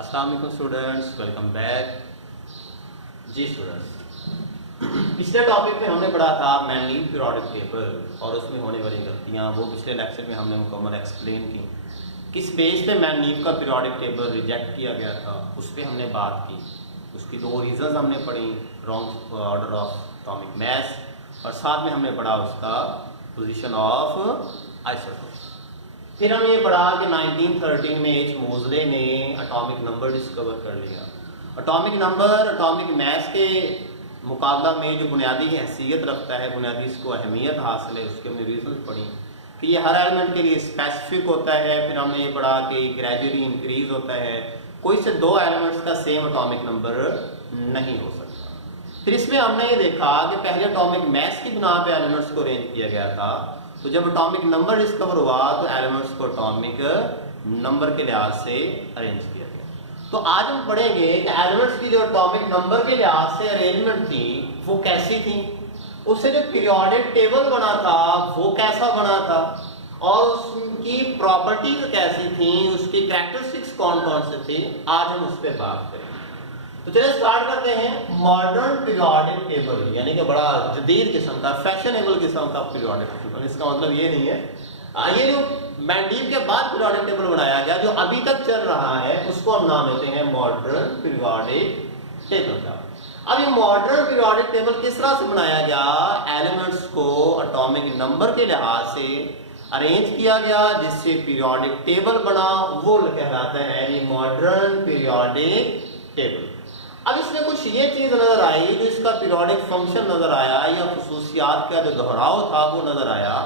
अस्सलाम वालेकुम students, welcome back. जी students, पिछले टॉपिक में हमने पढ़ा था मैनलीव पीरियोडिक टेबल और उसमें होने वाली गलतियाँ, वो पिछले लेक्चर में हमने मुकम्मल एक्सप्लेन की। किस बेस पे मैनलीव का पीरियोडिक टेबल रिजेक्ट किया गया था उस पर हमने बात की। उसकी दो रीज़न्स हमने पढ़ी, wrong order of atomic mass, और साथ में हमने पढ़ा उसका पोजीशन ऑफ आइसोटोप। फिर हमने ये पढ़ा कि 1913 में एच मोज़ले ने एटॉमिक नंबर डिस्कवर कर लिया। एटॉमिक नंबर एटॉमिक मास के मुकाबला में जो बुनियादी हैसियत रखता है, बुनियादी इसको अहमियत हासिल है, उसके हमने रीज़न पढ़ी कि ये हर एलिमेंट के लिए स्पेसिफिक होता है। फिर हमने ये पढ़ा कि ग्रेजुअली इंक्रीज होता है, कोई से दो एलिमेंट्स का सेम एटॉमिक नंबर नहीं हो सकता। फिर इसमें हमने ये देखा कि पहले एटॉमिक मास की बिना पे एलिमेंट्स को अरेंज किया गया था, तो जब एटॉमिक नंबर डिस्कवर हुआ तो एलिमेंट्स को एटॉमिक नंबर के लिहाज से अरेंज किया गया। तो आज हम पढ़ेंगे कि एलिमेंट्स की जो एटॉमिक नंबर के लिहाज से अरेंजमेंट थी वो कैसी थी, उससे जो पीरियोडिक टेबल बना था वो कैसा बना था, और उसकी प्रॉपर्टीज कैसी थी, उसकी कैरेक्टरिस्टिक्स कौन कौन से थे। आज हम उस पर बात करेंगे। तो चलिए स्टार्ट करते हैं। मॉडर्न पीरियोडिक टेबल यानी कि बड़ा जदीद किस्म का, फैशनेबल किस्म का पीरियोडिक टेबल। इसका मतलब ये नहीं है ये जो मैनलीव के बाद पीरियोडिक टेबल बनाया गया जो अभी तक चल रहा है उसको हम नाम देते हैं मॉडर्न पीरियोडिक टेबल का। अब ये मॉडर्न पीरियोडिक टेबल किस तरह से बनाया गया? एलिमेंट्स को एटॉमिक नंबर के लिहाज से अरेंज किया गया जिससे पीरियोडिक टेबल बना, वो कहलाता है ये मॉडर्न पीरियोडिक टेबल। अब इसमें कुछ ये चीज नजर आई, जो इसका पीरियोडिक फंक्शन नजर आया या खुसूसियात का जो दोहराव था वो नजर आया,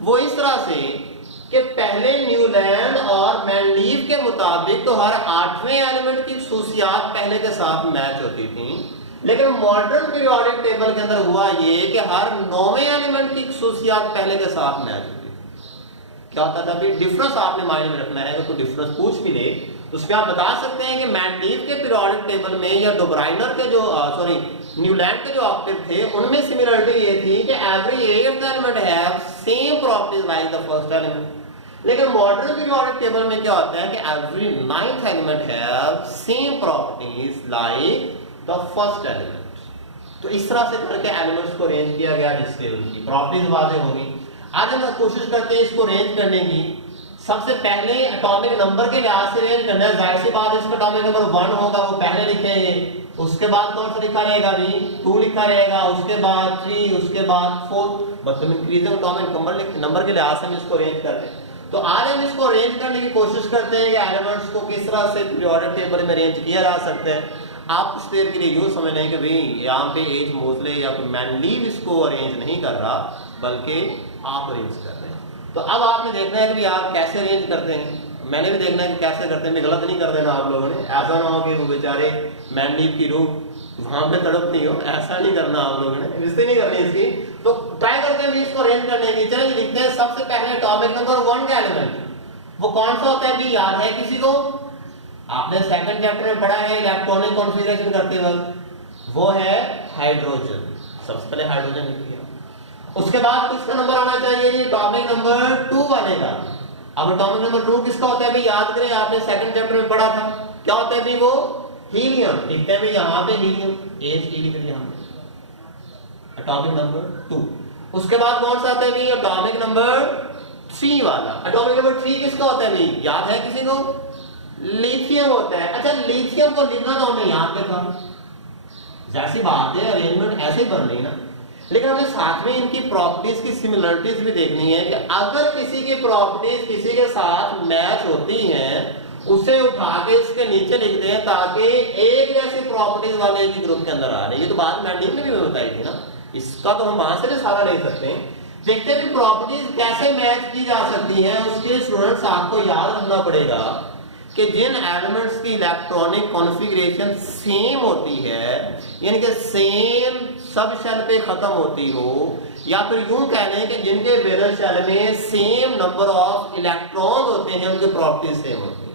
वो इस तरह से कि पहले न्यूलैंड और मैनलीव के मुताबिक तो हर 8वें एलिमेंट की खुसूसियात पहले के साथ मैच होती थी, लेकिन मॉडर्न पीरियोडिक टेबल के अंदर हुआ ये कि हर 9वें एलिमेंट की खुसूसियात पहले के साथ मैच होती थी। क्या होता था? डिफरेंस आपने माइंड में रखना है, तो डिफरेंस पूछ भी ले तो उसमें आप बता सकते हैं कि मैनलीव के पीरियोडिक टेबल में या डोब्राइनर के जो न्यूलैंड के जो ऑक्टेव थे उनमें सिमिलरिटी ये थी कि every 8th element have same properties like the first element. लेकिन मॉडर्न पीरियोडिक टेबल में क्या होता है कि every 9th element have same properties like the first element. तो इस तरह से करके एलिमेंट्स को अरेंज किया गया जिससे उनकी प्रॉपर्टीज वाज़ेह होगी। आज हम कोशिश करते हैं इसको अरेंज करने की। सबसे पहले एटॉमिक नंबर के लिहाज से अरेंज करना है। जाहिर सी बात है इसका एटॉमिक नंबर 1 होगा, वो पहले लिखेंगे। उसके बाद कौन सा लिखा रहेगा? भी 2 लिखा रहेगा, उसके बाद 3, उसके बाद 4, मतलब इंक्रीजिंग एटॉमिक नंबर के लिहाज से हम इसको अरेंज करते हैं। तो आज हम इसको अरेंज करने की कोशिश करते हैं कि एलिमेंट्स को किस तरह से पीरियोडिक टेबल में अरेंज किया जा सकता है। आप कुछ देर के लिए यूँ समझ लें कि भाई यहाँ पे एच मोज़ले या कोई मैनलीव इसको अरेंज नहीं कर रहा, बल्कि आप अरेंज कर रहे हैं। तो अब आपने देखना है कि आप कैसे अरेंज करते हैं, मैंने भी देखना है कि कैसे करते हैं। गलत नहीं कर देना आप लोगों ने, ऐसा ना हो कि वो बेचारे मैनलीव की रूह वहां पे तड़प नहीं हो, ऐसा नहीं करना आप लोगों ने, रिश्ते नहीं करनी इसकी। तो ट्राई करते हैं इसको अरेंज करने की। चलिए लिखते हैं सबसे पहले एटॉमिक नंबर 1 का एलिमेंट, वो कौन सा होता है भी याद है किसी को? आपने सेकंड चैप्टर में पढ़ा है इलेक्ट्रॉनिक कॉन्फ़िगरेशन करते वक्त, वो है हाइड्रोजन। सबसे पहले हाइड्रोजन लिखिए। उसके बाद किसका नंबर आना चाहिए? एटॉमिक नंबर 2 बनेगा। अब एटॉमिक नंबर 2 किसका होता है भी याद करें, आपने सेकंड चैप्टर में पढ़ा था। क्या होता है भी वो? हीलियम। लिखते हैं भी यहाँ पे हीलियम, एच लिख लिया हमने, एटॉमिक नंबर 2। उसके बाद कौन सा आता है भी? एटॉमिक नंबर 3 वाला। एटॉमिक नंबर 3 किसका होता है भी याद है किसी को? लिथियम होता है। अच्छा, लिथियम को लिखना तो हमने यहाँ पे था, जैसी बात है अरेंजमेंट ऐसे ही बन रही ना, लेकिन हमें साथ में इनकी प्रॉपर्टीज की सिमिलरिटीज भी देखनी है कि अगर किसी की प्रॉपर्टीज किसी के साथ मैच होती हैं उसे उठा के इसके नीचे लिख दें ताकि एक जैसी प्रॉपर्टीज वाले एक ही ग्रुप के अंदर आ रहे हैं। ये तो बात मैंडीव ने भी बताई थी ना, इसका तो हम वहां से भी सारा ले सकते हैं। देखते हैं कि प्रॉपर्टीज कैसे मैच की जा सकती हैं। उसके लिए स्टूडेंट्स आपको याद रखना पड़ेगा कि जिन एलिमेंट्स की इलेक्ट्रॉनिक कॉन्फ़िगरेशन सेम होती है, यानी कि सेम सब शेल पे खत्म होती हो, या फिर यूं कह लें कि जिनके वैलेंस शेल में सेम नंबर ऑफ इलेक्ट्रॉन होते हैं, उनके प्रॉपर्टीज सेम होती हैं।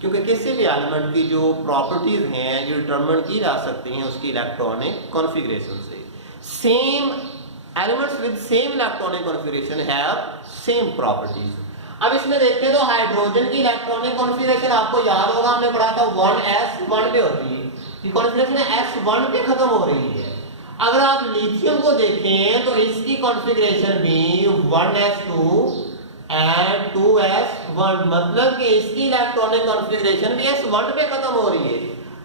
क्योंकि किसी भी एलिमेंट की जो प्रॉपर्टीज हैं जो डिटरमिन की जा सकती हैं उसकी इलेक्ट्रॉनिक कॉन्फ़िगरेशन से। Same elements with same electronic configuration have same properties. अब इसमें देखें तो हाइड्रोजन की इलेक्ट्रॉनिक कॉन्फ़िगरेशन आपको याद होगा, हमने पढ़ा था 1s1 पे होती है कि कॉन्फ़िगरेशन s1 पे खत्म हो रही है। अगर आप लिथियम को देखें तो इसकी कॉन्फ़िगरेशन भी 1s2 एंड 2s1, मतलब कि इसकी इलेक्ट्रॉनिक कॉन्फ़िगरेशन भी s1 पे खत्म हो रही है।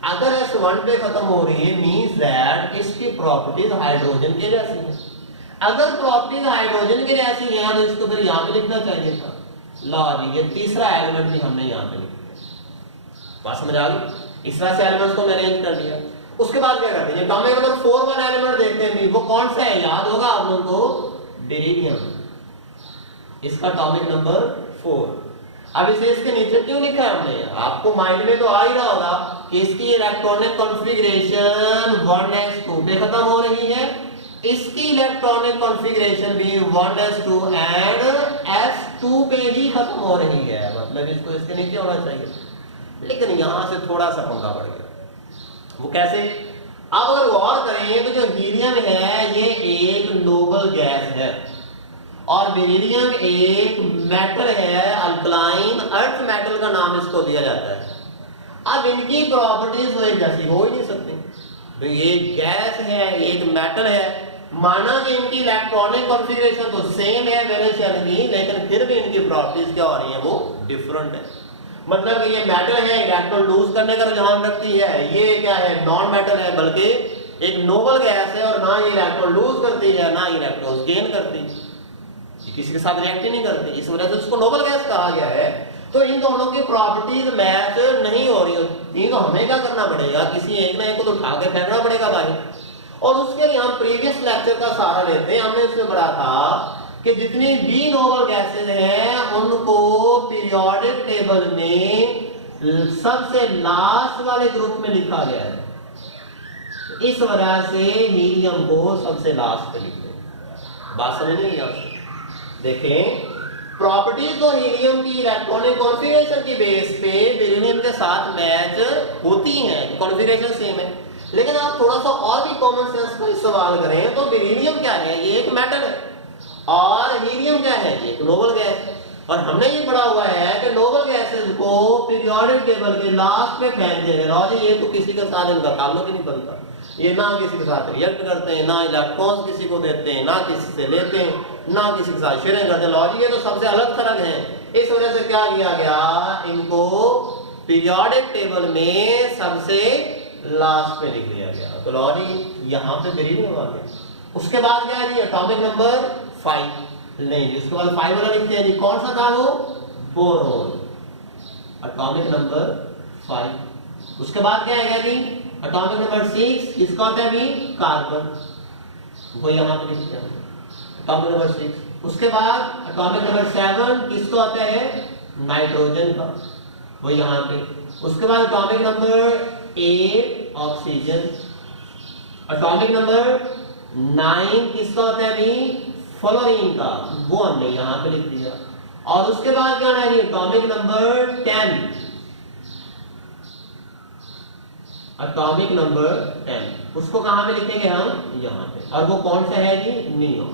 अगर s1 पे खत्म हो रही है मींस दैट इसकी प्रॉपर्टीज हाइड्रोजन के जैसी है। अगर प्रॉपर्टीज हाइड्रोजन के जैसी हैं तो इसको फिर यहां पे लिखना चाहिए था। लो जी, ये तीसरा एलिमेंट भी हमने यहां पे लिखा। बात समझ आ गई? इस तरह से एलिमेंट्स को अरेंज कर दिया। उसके बाद क्या करते हैं, एटॉमिक नंबर 4 वाला एलिमेंट देखते हैं, वो कौन सा है? याद होगा आप लोगों को, बेरिलियम। इसका एटॉमिक नंबर 4। अब इसे इसके नीचे क्यों लिखा है हमने? आपको माइंड में तो आ ही रहा होगा कि इसकी इलेक्ट्रॉनिक कॉन्फ़िगरेशन 1s2 पे खत्म हो रही है, इसकी इलेक्ट्रॉनिक कॉन्फ़िगरेशन भी 1s2 एंड s2 पे ही खत्म हो रही है, मतलब इसको इसके नीचे होना चाहिए। लेकिन यहां से थोड़ा सा पंगा बढ़ गया। वो कैसे? अब अगर गौर करें तो जो हीलियम है ये एक नोबल गैस है और बेरिलियम एक मेटल है, अल्कलाइन अर्थ मेटल का नाम इसको दिया जाता है। अब इनकी प्रॉपर्टीज तो एक जैसी हो ही नहीं सकती। तो ये गैस है, एक मेटल है, माना कि इनकी इलेक्ट्रॉनिक कॉन्फ़िगरेशन तो सेम है वैलेंस शेल की, लेकिन फिर भी इनकी प्रॉपर्टीज क्या हो रही है? वो डिफरेंट है। मतलब कि ये मेटल है, इलेक्ट्रॉन लूज करने का रुझान रखती है, ये क्या है? नॉन मेटल है, बल्कि एक नोबल गैस है और ना ये इलेक्ट्रॉन लूज करती है ना इलेक्ट्रॉन गेन करती है, किसी के साथ रिएक्ट ही नहीं करती, इस वजह से उसको नोबल गैस कहा गया है। तो इन दोनों की प्रॉपर्टीज मैच नहीं हो रही होती, तो हमें क्या करना पड़ेगा? किसी एक ना एक को तो उठा के फेंकना पड़ेगा बाहर। और उसके लिए हम प्रीवियस लेक्चर का सहारा लेते हैं। हमने इसमें पढ़ा था कि जितनी भी नोबल गैसेज हैं उनको पीरियोडिक टेबल में सबसे लास्ट वाले ग्रुप में लिखा गया है। इस वजह से हीलियम को सबसे लास्ट पे लिखते हैं। बात समझ नहीं है? देखें, प्रॉपर्टीज तो हीलियम की इलेक्ट्रॉनिक कॉन्फ़िगरेशन की बेस पे बेरिलियम के साथ मैच होती हैं, कॉन्फ़िगरेशन सेम है। लेकिन आप थोड़ा सा और भी कॉमन सेंस का इस्तेमाल करें तो बेरिलियम क्या है? ये एक मेटल है और हीलियम क्या है? ये एक नोबल गैस है। और हमने ये पढ़ा हुआ है कि नोबल गैसेस को पीरियोडिक टेबल के लास्ट में फेंक देंगे। ये तो किसी के साथ इनका ताल्लुक ही नहीं बनता, ये ना किसी के साथ रिएक्ट करते हैं, ना इलेक्ट्रॉन्स किसी को देते हैं, ना किसी से लेते हैं, ना किसी के साथ शेयरिंग करते हैं। लॉजिक ये तो सबसे अलग थलग है। इस वजह से क्या किया गया? इनको पीरियोडिक टेबल में सबसे लास्ट में लिख दिया गया। तो लॉजिक यहाँ पे बेरिलियम आ गया। उसके बाद क्या है जी? एटॉमिक नंबर 5 नहीं, इसके बाद 5 वाला लिखते हैं जी। कौन सा था वो? बोरोन। Atomic number 5। उसके बाद क्या है जी? एटॉमिक नंबर 6 किसका होता है भी? कार्बन। वो यहाँ पे लिखते हैं एटॉमिक नंबर 6। उसके बाद एटॉमिक नंबर 7 किसका होता है? नाइट्रोजन का, वो यहाँ पे। उसके बाद atomic number 8 oxygen. Atomic number 9 किसका होता है भी? फ्लोरीन का, वो हमने यहाँ पे लिख दिया। और उसके बाद क्या है? एटॉमिक नंबर 10, एटॉमिक नंबर 10 उसको कहां पे लिखेंगे हम? यहाँ पे। और वो कौन सा है जी? नियॉन।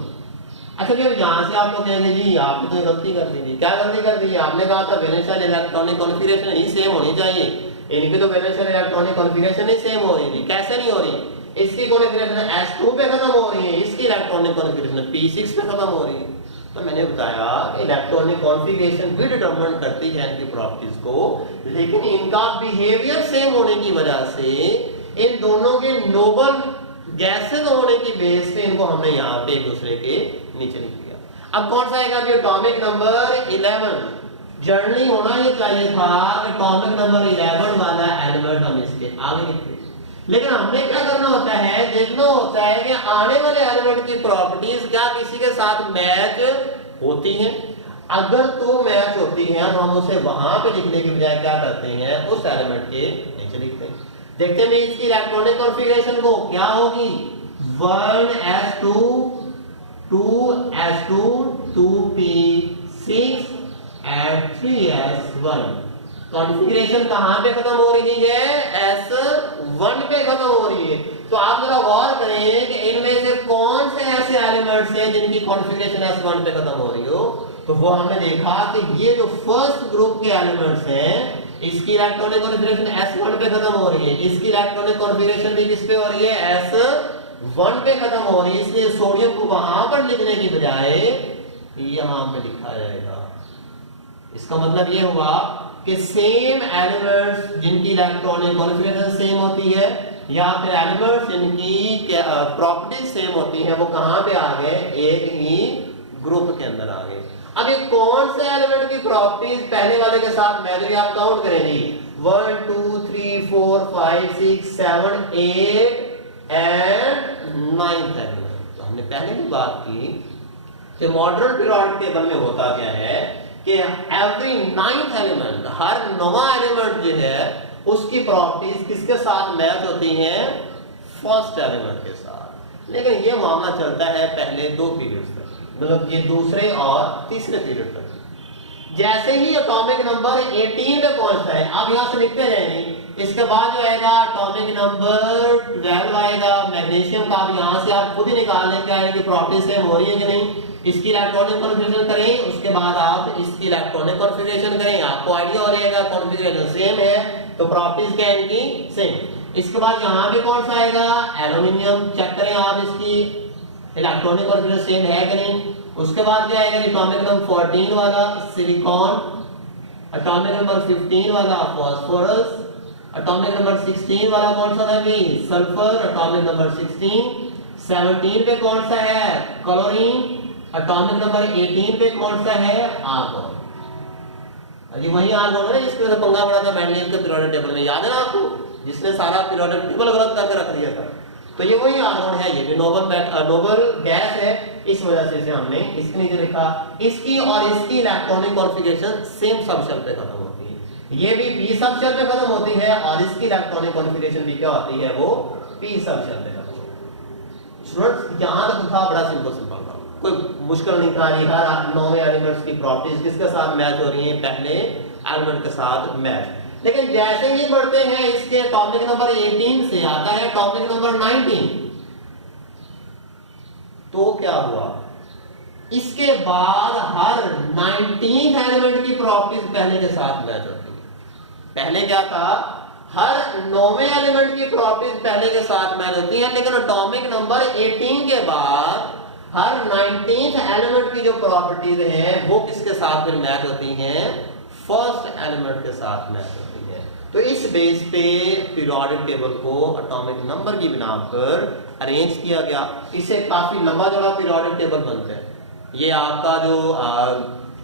अच्छा जी, यहाँ से आप लोग कहेंगे जी आपने तो गलती कर दी थी। क्या गलती कर दी? आपने कहा था वैलेंशियल इलेक्ट्रॉनिक कॉन्फ़िगरेशन ही सेम होनी चाहिए, इनकी तो वैलेंशियल इलेक्ट्रॉनिक कॉन्फ़िगरेशन ही सेम हो रही थी। कैसे नहीं हो रही? इसकी कॉन्फ़िगरेशन s2 पे खत्म हो रही है, इसकी इलेक्ट्रॉनिक कॉन्फ़िगरेशन p6 पे खत्म हो रही है। तो मैंने बताया कि इलेक्ट्रॉनिक कॉन्फ़िगरेशन भी डिटरमाइन करती है इनकी प्रॉपर्टीज को, लेकिन इनका बिहेवियर सेम होने की वजह से इन दोनों के नोबल गैसेज होने की बेस पे इनको हमने यहाँ पे एक दूसरे के नीचे लिख दिया। अब कौन सा आएगा? Atomic number 11। जर्नली होना ये चाहिए था एटॉमिक नंबर 11 वाला एलिमेंट हम इसके आगे लिखते, लेकिन हमने क्या करना होता है? देखना होता है कि आने वाले एलिमेंट की प्रॉपर्टीज क्या किसी के साथ मैच होती हैं। अगर तो मैच होती हैं तो हम उसे वहां पे लिखने की बजाय क्या करते हैं? उस एलिमेंट के नीचे लिखते हैं। देखते हैं इसकी इलेक्ट्रॉनिक कॉन्फ़िगरेशन को क्या होगी? 1s2 2s2 2p6 and 3s1। Configuration कहां पे खत्म हो रही है? s1 पे खत्म हो रही है। तो आप जरा गौर करें कि इनमें से कौन से ऐसे एलिमेंट्स हैं जिनकी कॉन्फ़िगरेशन s1 पे खत्म हो रही हो। तो वो हमने देखा कि ये जो फर्स्ट ग्रुप के एलिमेंट्स हैं, इसकी इलेक्ट्रॉनिक कॉन्फ़िगरेशन S1 पे खत्म हो रही है, इसकी इलेक्ट्रॉनिक कॉन्फ़िगरेशन भी किस पे हो रही है, S1 पे खत्म हो रही है। इसलिए सोडियम को वहां पर लिखने की बजाय यहां पे लिखा जाएगा। इसका मतलब ये हुआ कि सेम एलिमेंट्स जिनकी इलेक्ट्रॉनिक कॉन्फ़िगरेशन सेम होती है या फिर एलिमेंट्स जिनकी प्रॉपर्टीज सेम होती हैं, वो कहां पे आ गए, एक ही ग्रुप के अंदर आ गए। अब ये कौन से एलिमेंट की प्रॉपर्टीज पहले वाले के साथ मैच, आप काउंट करेंगे 1 2 3 4 5 6 7 8 एंड 9 एलिमेंट। तो हमने पहले भी बात की कि मॉडर्न पीरियोडिक टेबल में होता क्या है कि एवरी 9th एलिमेंट, हर 9वां एलिमेंट जो है उसकी प्रॉपर्टीज किसके साथ मैच होती हैं, फर्स्ट एलिमेंट के साथ। लेकिन ये मामला चलता है पहले 2 पीरियड्स तक, मतलब ये दूसरे और तीसरे पीरियड तक। जैसे ही एटॉमिक नंबर 18 पे पहुंचता है, आप यहां से लिखते रहेंगे, इसके बाद जो आएगा एटॉमिक नंबर 12 आएगा मैग्नीशियम का। अब यहां से आप खुद ही निकाल लें क्या इनकी प्रॉपर्टीज सेम हो रही है कि नहीं। इसकी इलेक्ट्रॉनिक कॉन्फ़िगरेशन करें, उसके बाद आप इसकी इलेक्ट्रॉनिक कॉन्फ़िगरेशन करें, आपको आइडिया हो जाएगा कॉन्फ़िगरेशन सेम है तो प्रॉपर्टीज क्या है इनकी सेम। इसके बाद यहाँ पे कौन सा आएगा, एल्यूमिनियम, चेक करें आप इसकी इलेक्ट्रॉनिक कॉन्फ़िगरेशन सेम है कि नहीं। उसके बाद क्या आएगा, एटॉमिक नंबर 14 वाला सिलिकॉन, एटॉमिक नंबर 15 वाला फास्फोरस, एटॉमिक नंबर 16 वाला कौन सा था भी, सल्फर, एटॉमिक नंबर 16, 17 पे कौन सा है, क्लोरीन, एटॉमिक नंबर 18 पे कौन सा है, आर्गन। अजी वही आर्गन है जिसके वजह से पंगा पड़ा था मैंगनीज के पीरियोडिक टेबल में, याद है ना आपको, जिसने सारा पीरियोडिक टेबल गलत करके रख दिया था। तो ये वही आर्गन है, ये भी नोबल गैस है, इस वजह से इसे हमने इसके नीचे लिखा। इसकी और इसकी इलेक्ट्रॉनिक कॉन्फ़िगरेशन सेम सबशेल पे खत्म होती है, ये भी p सबशेल पे खत्म होती है और इसकी इलेक्ट्रॉनिक कॉन्फ़िगरेशन भी क्या होती है, वो p सबशेल पे खत्म होती है। स्टूडेंट्स यहां तक था बड़ा सिंपल था, कोई मुश्किल नहीं था। ये हर 9 एलिमेंट्स की प्रॉपर्टीज किसके साथ मैच हो रही हैं, पहले एलिमेंट के साथ मैच। लेकिन जैसे ही बढ़ते हैं इसके एटॉमिक नंबर 18 से आता है एटॉमिक नंबर 19, तो क्या हुआ, इसके बाद हर 19th एलिमेंट की प्रॉपर्टीज पहले के साथ मैच होती है। पहले क्या था, हर 9वें एलिमेंट की प्रॉपर्टीज पहले के साथ मैच होती है, लेकिन एटॉमिक नंबर 18 के बाद हर 19th एलिमेंट की जो प्रॉपर्टीज हैं वो किसके साथ फिर मैच होती हैं, फर्स्ट एलिमेंट के साथ मैच होती है। तो इस बेस पे पीरियोडिक टेबल को एटॉमिक नंबर की बिना पर अरेंज किया गया। इससे काफी लंबा चौड़ा पीरियोडिक टेबल बनता है। ये आपका जो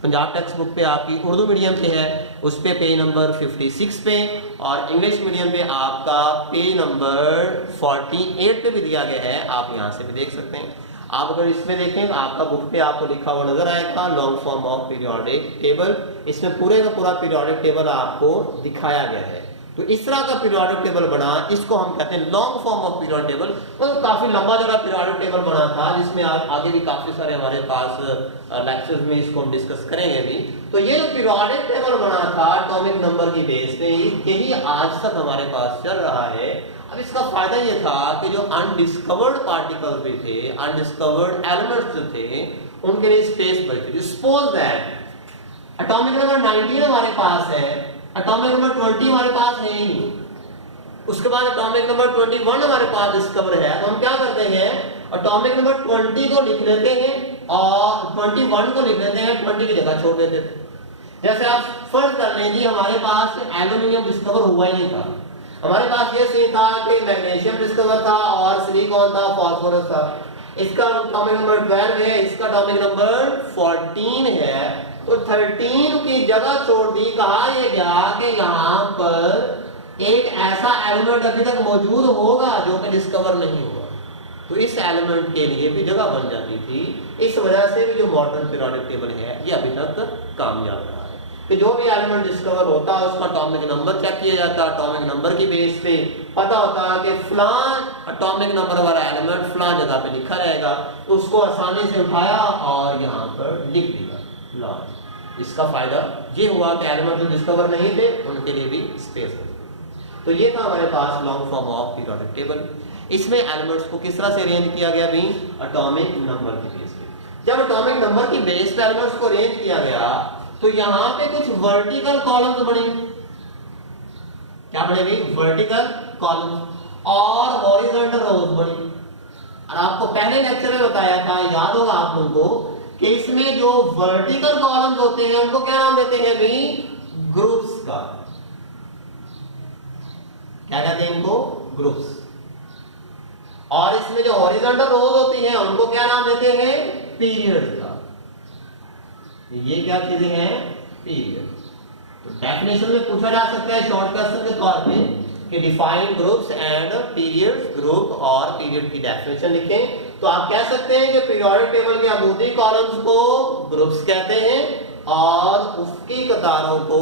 पंजाब टेक्स्ट बुक पे आपकी उर्दू मीडियम पे है, उस पे पेज नंबर 56 पे, और इंग्लिश मीडियम पे आपका पेज नंबर 48 पे भी दिया गया है, आप यहाँ से भी देख सकते हैं। आप अगर इसमें देखें तो आपका बुक पे आपको लिखा हुआ नजर आएगा long form of periodic table. इसमें पूरे का पूरा पीरियोडिक टेबल आपको दिखाया गया है। तो इस तरह का पीरियोडिक टेबल बना, इसको हम कहते हैं long form of periodic table. मतलब काफी लंबा जरा पीरियोडिक टेबल बना था, जिसमें आगे भी काफी सारे हमारे पास लेक्चर्स में इसको हम डिस्कस करेंगे भी। तो ये जो पीरियोडिक टेबल बना था एटॉमिक नंबर की बेस पे, यही आज तक हमारे पास चल रहा है। अब इसका फायदा ये था कि जो अनडिस्कवर्ड पार्टिकल्स भी थे, अनडिस्कवर्ड एलिमेंट्स जो थे, उनके लिए स्पेस बची थी। सपोज दैट एटॉमिक नंबर 19 हमारे पास है, एटॉमिक नंबर 20 हमारे पास है ही नहीं, उसके बाद एटॉमिक नंबर 21 हमारे पास डिस्कवर है, तो हम क्या करते हैं, एटॉमिक नंबर 20 को लिख लेते हैं और 21 को लिख लेते हैं, 20 की जगह छोड़ देते थे। जैसे आप फर्ज कर लेंगे हमारे पास एल्यूमिनियम डिस्कवर हुआ ही नहीं था, हमारे पास ये सीन था कि मैग्नीशियम डिस्कवर था और सिलिकॉन था, फास्फोरस था। इसका एटॉमिक नंबर 12 है, इसका एटॉमिक नंबर 14 है, तो 13 की जगह छोड़ दी। कहा यह गया कि यहाँ पर एक ऐसा एलिमेंट अभी तक मौजूद होगा जो कि डिस्कवर नहीं हुआ, तो इस एलिमेंट के लिए भी जगह बन जाती थी। इस वजह से भी जो मॉडर्न पीरियोडिक टेबल है ये अभी तक कामयाब रहा है कि जो भी एलिमेंट डिस्कवर होता है उसका एटॉमिक नंबर चेक किया जाता है, एटॉमिक नंबर की बेस पे पता होता है कि फलां एटॉमिक नंबर वाला एलिमेंट फलां जगह पे लिखा रहेगा, उसको आसानी से उठाया और यहाँ पर लिख दिया लॉन्च। इसका फायदा ये हुआ कि एलिमेंट जो डिस्कवर नहीं थे उनके लिए भी स्पेस है। तो ये था हमारे पास long form of periodic table. इसमें एलिमेंट्स को किस तरह से अरेंज किया गया भी, एटॉमिक नंबर की बेस पे। जब एटॉमिक नंबर की बेस पे एलिमेंट्स को अरेंज किया गया तो यहां पे कुछ वर्टिकल कॉलम्स बने, क्या बने भाई, वर्टिकल कॉलम्स और हॉरिजॉन्टल रोज बनी। और आपको पहले लेक्चर में बताया था, याद होगा आप लोगों को, कि इसमें जो वर्टिकल कॉलम्स होते हैं उनको क्या नाम देते हैं भाई, ग्रुप्स का। क्या कहते हैं इनको, ग्रुप्स। और इसमें जो हॉरिजॉन्टल रोज होती हैं उनको क्या नाम देते हैं, पीरियड्स का। ये क्या चीजें हैं, पीरियड। तो डेफिनेशन में पूछा जा सकता है शॉर्ट क्वेश्चन के तौर पे कि define groups and periods, group और पीरियड की डेफिनेशन लिखें। तो आप कह सकते हैं कि पीरियोडिक टेबल के अमूदी कॉलम्स को ग्रुप्स कहते हैं और उसकी कतारों को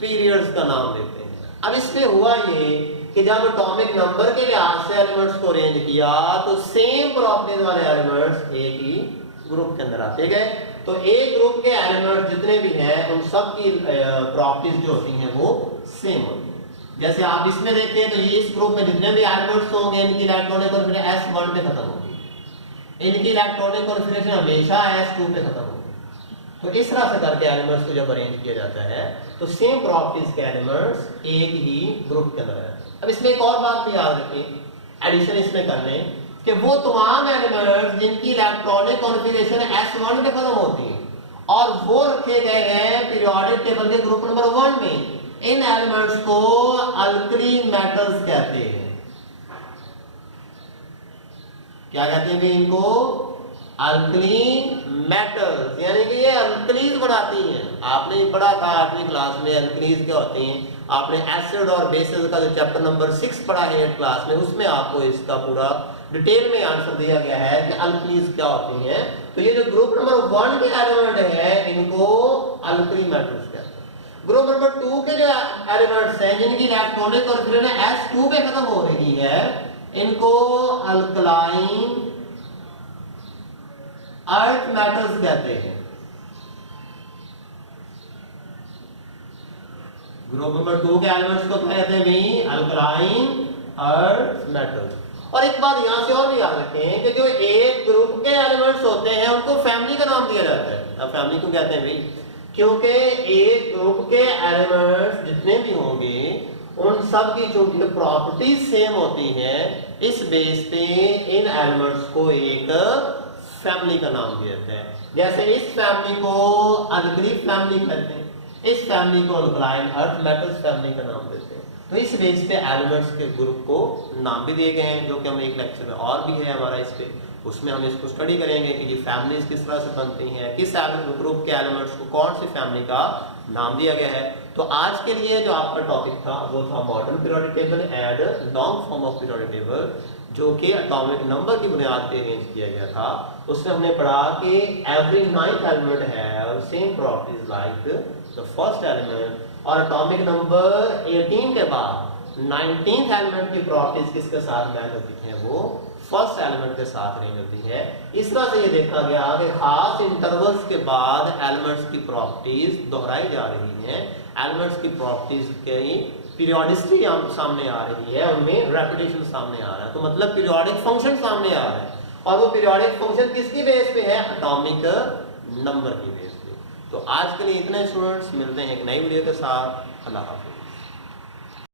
पीरियड्स का नाम देते हैं। अब इसमें हुआ ये कि जब एटॉमिक नंबर के लिहाज से एलिमेंट्स को अरेंज किया तो सेम प्रॉपर्टीज वाले एलिमेंट्स एक ही ग्रुप के अंदर आते गए। तो एक ग्रुप के एलिमेंट्स जितने भी हैं उन सब की प्रॉपर्टीज जो होती हैं वो सेम होती हैं। जैसे आप इसमें देखें तो ये इस ग्रुप में जितने भी एलिमेंट्स होंगे इनकी इलेक्ट्रॉनिक कॉन्फिगरेशन S1 पे खत्म होगी, इनकी इलेक्ट्रॉनिक कॉन्फिगरेशन हमेशा S2 पे खत्म होगी। तो इस तरह से करके एलिमेंट्स को जब अरेंज किया जाता है तो सेम प्रॉपर्टीज के एलिमेंट्स एक ही ग्रुप के अंदर है। अब इसमें एक और बात भी याद रखें, एडिशन इसमें कर लें कि वो तमाम एलिमेंट्स जिनकी इलेक्ट्रॉनिक कॉन्फिगरेशन S1 पे खत्म होती है और वो रखे गए हैं पीरियोडिक टेबल के ग्रुप नंबर 1 में, इन एलिमेंट्स को अल्कली मेटल्स कहते हैं। क्या कहते हैं इनको, अल्कलीन मेटल्स, यानी कि ये अल्कलीज बनाती हैं। आपने पढ़ा था 8वीं क्लास में अल्कलीज क्या होती हैं, आपने एसिड और बेसिस का जो चैप्टर नंबर 6 पढ़ा है 8th क्लास में, उसमें आपको इसका पूरा डिटेल में आंसर दिया गया है कि अल्कलीज क्या होती हैं। तो ये जो ग्रुप नंबर 1 के एलिमेंट है इनको अल्कली मेटल्स कहते हैं। ग्रुप नंबर 2 के जो एलिमेंट्स हैं जिनकी इलेक्ट्रॉनिक कॉन्फिगरेशन S2 पे खत्म हो रही है इनको अल्कलाइन अर्थ मेटल्स कहते हैं। ग्रुप नंबर 2 के एलिमेंट्स को क्या कहते हैं भाई, अल्कलाइन अर्थ मेटल्स। और एक बात यहां से और भी याद रखें कि जो एक ग्रुप के एलिमेंट्स होते हैं उनको फैमिली का नाम दिया जाता है। अब फैमिली क्यों कहते हैं भाई, क्योंकि एक ग्रुप के एलिमेंट्स जितने भी होंगे उन सब की चूंकि प्रॉपर्टीज सेम होती हैं, इस बेस पे इन एलिमेंट्स को एक फैमिली का नाम दिया जाता है। जैसे इस फैमिली को अल्कली फैमिली कहते हैं, इस फैमिली को अल्कलाइन अर्थ मेटल्स फैमिली का नाम देते हैं। तो इस बेस पे एलिमेंट्स के ग्रुप को नाम भी दिए गए हैं, जो कि हम एक लेक्चर में और भी है हमारा इस पे, उसमें हम इसको स्टडी करेंगे कि ये फैमिलीज किस तरह से बनती हैं, किस ग्रुप के एलिमेंट्स को कौन सी फैमिली का नाम दिया गया है। तो आज के लिए जो आपका टॉपिक था वो था modern periodic table and long form of periodic table, जो कि एटॉमिक नंबर की बुनियाद पर अरेंज किया गया था। उसमें हमने पढ़ा कि every 9th element have same properties like the first element, और एटॉमिक नंबर 18 के बाद 19th एलिमेंट की प्रॉपर्टीज किसके साथ मैच होती हैं, वो फर्स्ट एलिमेंट के साथ अरेंज होती है। इस तरह से ये देखा गया कि खास इंटरवल्स के बाद एलिमेंट्स की प्रॉपर्टीज दोहराई जा रही हैं, एलिमेंट्स की प्रॉपर्टीज की पीरियोडिसिटी सामने आ रही है, उनमें रेपिटेशन सामने आ रहा है। तो मतलब पीरियोडिक फंक्शन सामने आ रहा है, और वो पीरियोडिक फंक्शन किसकी बेस पे है, एटॉमिक नंबर की बेस पे। तो आज के लिए इतने स्टूडेंट्स, मिलते हैं एक नई वीडियो के साथ। अल्लाह हाफिज़।